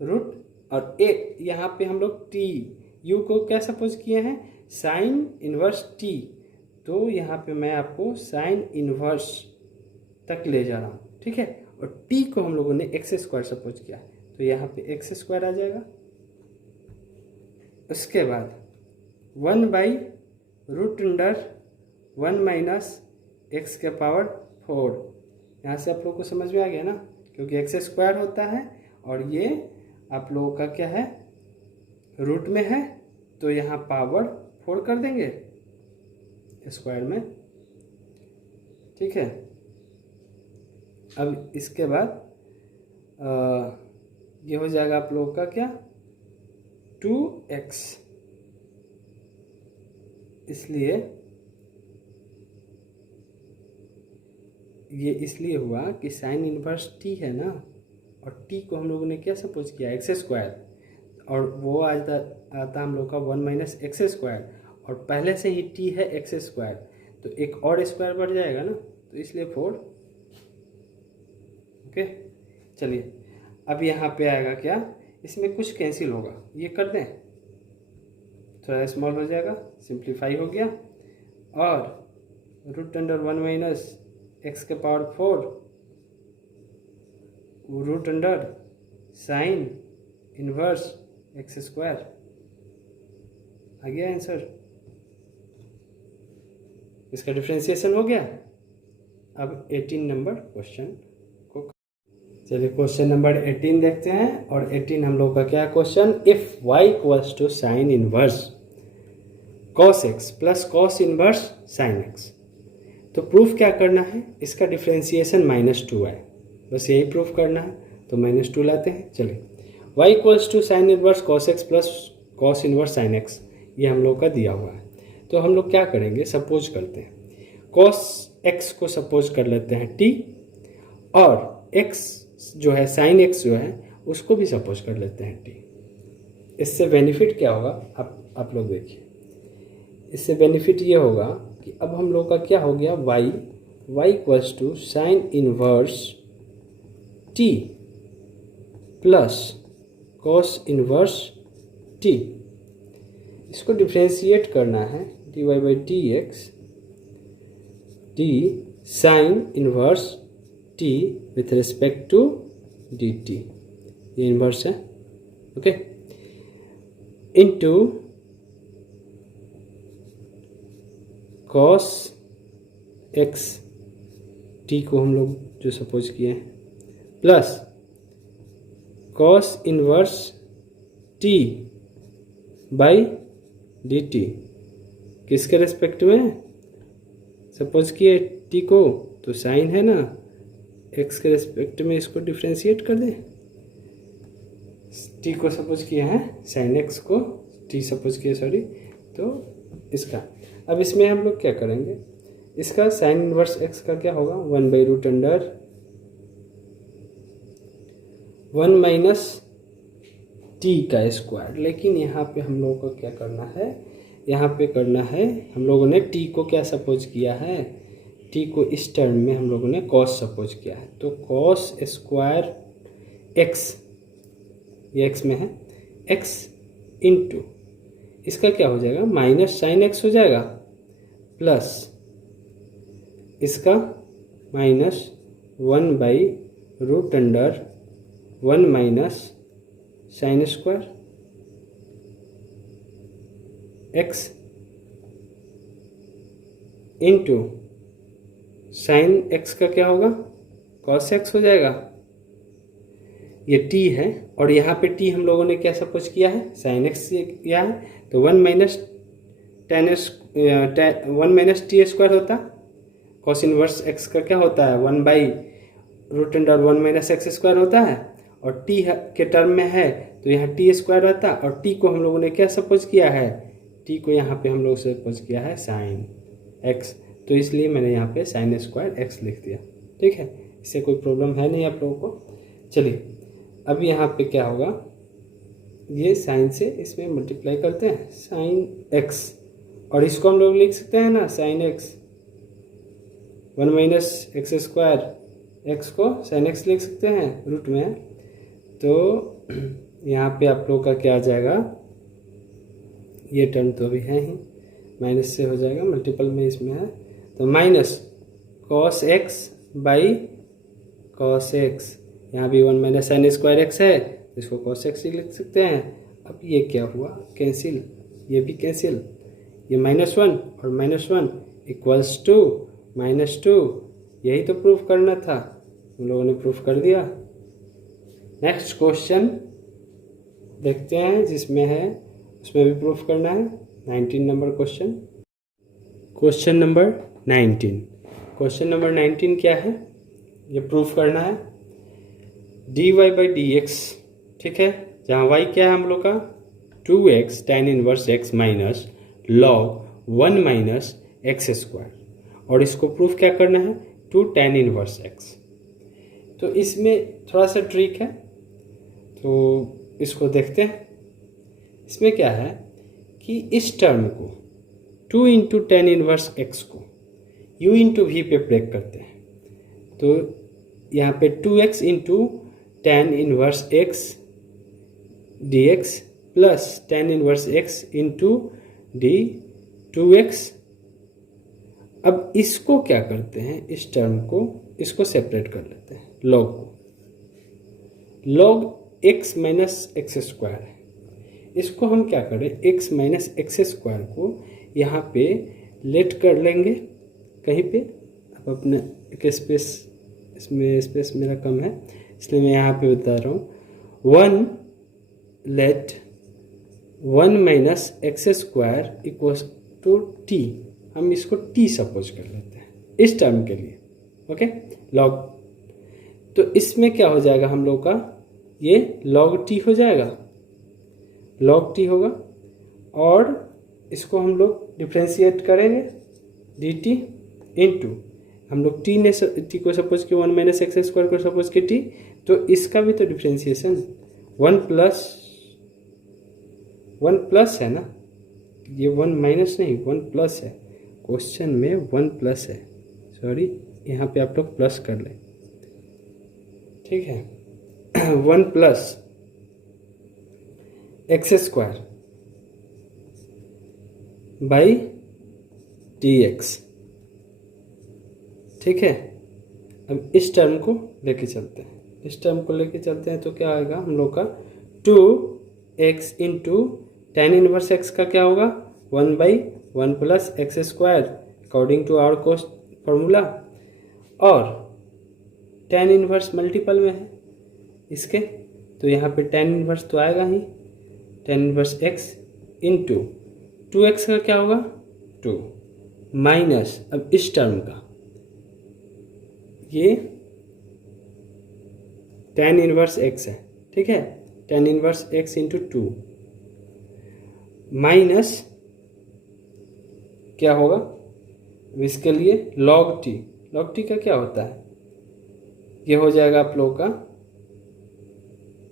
रूट, और एक यहाँ पे हम लोग टी यू को क्या सपोज किए हैं, साइन इनवर्स टी, तो यहाँ पे मैं आपको साइन इनवर्स तक ले जा रहा हूँ, ठीक है। और टी को हम लोगों ने एक्स स्क्वायर सपोज किया, तो यहाँ पे एक्स स्क्वायर आ जाएगा। उसके बाद 1/√1 माइनस एक्स के पावर 4, यहाँ से आप लोग को समझ में आ गया ना, क्योंकि एक्स स्क्वायर होता है और ये आप लोगों का क्या है, रूट में है, तो यहाँ पावर 4 कर देंगे स्क्वायर में, ठीक है। अब इसके बाद ये हो जाएगा आप लोगों का क्या, 2x, इसलिए ये इसलिए हुआ कि साइन इनवर्स टी है ना, और टी को हम लोगों ने क्या सपोज किया, एक्स स्क्वायर, और वो आता हम लोग का 1 माइनस एक्स स्क्वायर, और पहले से ही टी है एक्स स्क्वायर, तो एक और स्क्वायर बढ़ जाएगा ना, तो इसलिए 4। ओके, चलिए अब यहाँ पे आएगा क्या, इसमें कुछ कैंसिल होगा, ये कर दें, थोड़ा स्मॉल हो जाएगा, सिंप्लीफाई हो गया, और √1 माइनस एक्स के power 4 √ sine inverse x square, आ गया आंसर। इसका डिफ्रेंसिएशन हो गया। अब 18 नंबर क्वेश्चन को, चलिए क्वेश्चन नंबर 18 देखते हैं। और 18 हम लोग का क्या question, if y equals to sine inverse cos x plus cos inverse sine x, तो प्रूफ क्या करना है, इसका डिफ्रेंसिएशन -2 है, बस यही प्रूफ करना है, तो -2 लाते हैं। चलिए y equals to sine inverse cos x plus cos inverse sine x, ये हम लोग का दिया हुआ है। तो हम लोग क्या करेंगे, सपोज करते हैं cos x को सपोज कर लेते हैं t, और x जो है साइन x जो है उसको भी सपोज कर लेते हैं t। इससे बेनिफिट क्या होगा, आप लोग देखिए, इससे बेनिफिट ये होगा कि अब हम लोग का क्या हो गया, y equals to sine inverse t plus cos inverse t, इसको डिफ्रेंशिएट करना है, dy/dx t sine inverse t with respect to dt, ये इनवर्स है, okay, into cos x t को हम लोग जो सपोज किए हैं, plus cos inverse t by dt, किसके रेस्पेक्ट में सपोज किए t को, तो साइन है ना, x के रेस्पेक्ट में इसको डिफ्रेंशिएट कर दें, t को सपोज किए हैं, साइन x को t सपोज किए, सॉरी, तो इसका अब इसमें हम लोग क्या करेंगे, इसका साइन इनवर्स x का क्या होगा, 1/√1 माइनस t का स्क्वायर। लेकिन यहाँ पे हम लोगों को क्या करना है, यहाँ पे करना है, हम लोगों ने t को क्या सपोज किया है, t को इस टर्म में हम लोगों ने cos सपोज किया है, तो cos स्क्वायर x, ये x में है, x इंटू इसका क्या हो जाएगा, माइनस साइन x हो जाएगा, प्लस इसका -1/√1 minus sine square x into sine x का क्या होगा, cos x हो जाएगा, ये t है, और यहाँ पे t हम लोगों ने क्या सपोज किया है, साइन x किया है, तो 1 माइनस टी स्क्वायर होता, cos इनवर्स x का क्या होता है, 1/√1 माइनस एक्स स्क्वायर होता है, और t के टर्म में है तो यहाँ टी स्क्वायर रहता, और t को हम लोगों ने क्या सपोज किया है, t को यहाँ पे हम लोग सपोज किया है साइन x, तो इसलिए मैंने यहाँ पे साइन स्क्वायर x लिख दिया, ठीक है, इससे कोई प्रॉब्लम है नहीं आप लोगों को। चलिए अब यहाँ पे क्या होगा, ये साइन से इसमें मल्टीप्लाई करते हैं, साइन x, और इसको हम लोग लिख सकते हैं ना, sine x 1 minus x square, x को साइन एक्स लिख सकते हैं रूट में, तो यहाँ पे आप लोग का क्या आ जाएगा, ये टर्म तो अभी है ही, माइनस से हो जाएगा, मल्टीपल में इसमें है, तो minus cos x by cos x, यहाँ भी 1 माइनस साइन स्क्वायर एक्स है तो इसको कॉस एक्स ही लिख सकते हैं। अब ये क्या हुआ, कैंसिल, ये भी कैंसिल, ये -1 और -1 इक्वल्स टू -2, यही तो प्रूफ करना था, हम लोगों ने प्रूफ कर दिया। नेक्स्ट क्वेश्चन देखते हैं जिसमें है, उसमें भी प्रूफ करना है। 19 number question, question number 19, question number 19 क्या है, ये प्रूफ करना है dy बाई डी एक्स, ठीक है, जहाँ y क्या है हम लोग का 2x tan inverse x minus log 1 minus x square, और इसको प्रूफ क्या करना है 2 tan इनवर्स x। तो इसमें थोड़ा सा ट्रिक है, तो इसको देखते हैं। इसमें क्या है कि इस टर्म को 2 इंटू टेन इनवर्स एक्स को u इंटू वी पे ब्रेक करते हैं, तो यहाँ पे 2x into ten inverse x D x plus ten inverse x into D 2x। अब इसको क्या करते हैं, इस टर्म को इसको सेपरेट कर लेते हैं, लॉग को, log x minus x square है, इसको हम क्या करें x माइनस एक्स स्क्वायर को यहाँ पे लेट कर लेंगे कहीं पे। अब अपने एक स्पेस, इसमें स्पेस मेरा कम है इसलिए मैं यहाँ पे बता रहा हूँ, 1 let 1 minus x square equals to T, हम इसको t सपोज कर लेते हैं इस टर्म के लिए, ओके लॉग। तो इसमें क्या हो जाएगा हम लोग का, ये log t हो जाएगा, log t होगा, और इसको हम लोग डिफ्रेंशिएट करेंगे dt इंटू, हम लोग t ने t को सपोज कि 1 माइनस एक्स स्क्वायर को सपोज कि t, तो इसका भी तो डिफ्रेंशिएशन 1 प्लस है ना, ये 1 माइनस नहीं 1 प्लस है, क्वेश्चन में 1 प्लस है, सॉरी यहाँ पे आप लोग प्लस कर लें, ठीक है 1 plus x square by D x, ठीक है। अब इस टर्म को लेके चलते हैं, इस टर्म को लेके चलते हैं तो क्या आएगा हम लोग का 2x into ten inverse X का क्या होगा 1 by 1 plus x square according to our cost formula, और टेन इनवर्स मल्टीपल में है इसके, तो यहाँ पे टेन इनवर्स तो आएगा ही, tan inverse x into 2x का क्या होगा 2 माइनस, अब इस टर्म का ये टेन इनवर्स x है, ठीक है, tan inverse x into 2 minus क्या होगा इसके लिए log t, log t का क्या होता है, ये हो जाएगा आप लोगों का,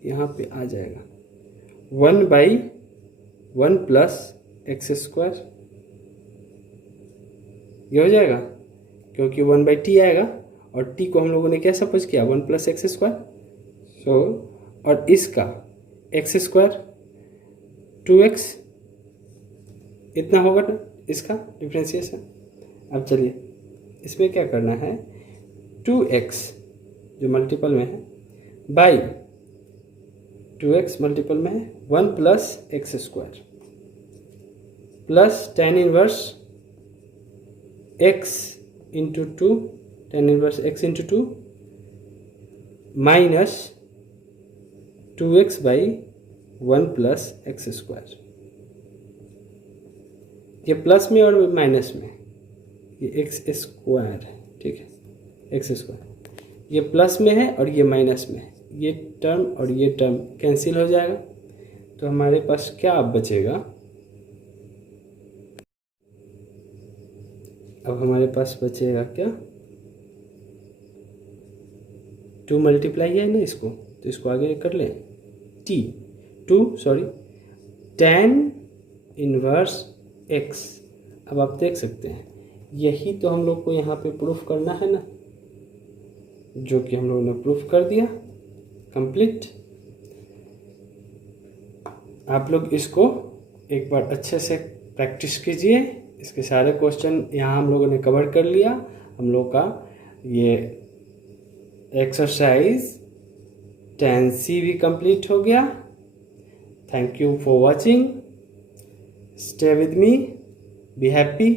यहाँ पे आ जाएगा 1 बाई 1 प्लस एक्स स्क्वायर, ये हो जाएगा क्योंकि 1 बाई टी आएगा, और t को हम लोगों ने क्या सपोज किया 1 प्लस एक्स स्क्वायर, सो और इसका एक्स स्क्वायर 2x इतना होगा ना इसका डिफ्रेंशिएशन। अब चलिए इसमें क्या करना है 2x जो मल्टीपल में है बाई 2x मल्टीपल में है 1 plus x square plus tan inverse x into 2, tan inverse x into 2 minus 2x by 1 plus x square, ये प्लस में और माइनस में, ये एक्स स्क्वायर है, ठीक है एक्स स्क्वायर, ये प्लस में है और ये माइनस में है, ये टर्म और ये टर्म कैंसिल हो जाएगा, तो हमारे पास क्या अब बचेगा, अब हमारे पास बचेगा क्या 2 मल्टीप्लाई है ना इसको, तो इसको आगे कर लें टेन इनवर्स x। अब आप देख सकते हैं यही तो हम लोग को यहाँ पे प्रूफ करना है ना, जो कि हम लोगों ने प्रूफ कर दिया कंप्लीट। आप लोग इसको एक बार अच्छे से प्रैक्टिस कीजिए। इसके सारे क्वेश्चन यहाँ हम लोगों ने कवर कर लिया। हम लोग का ये एक्सरसाइज 10C भी कंप्लीट हो गया। Thank you for watching. Stay with me, be happy.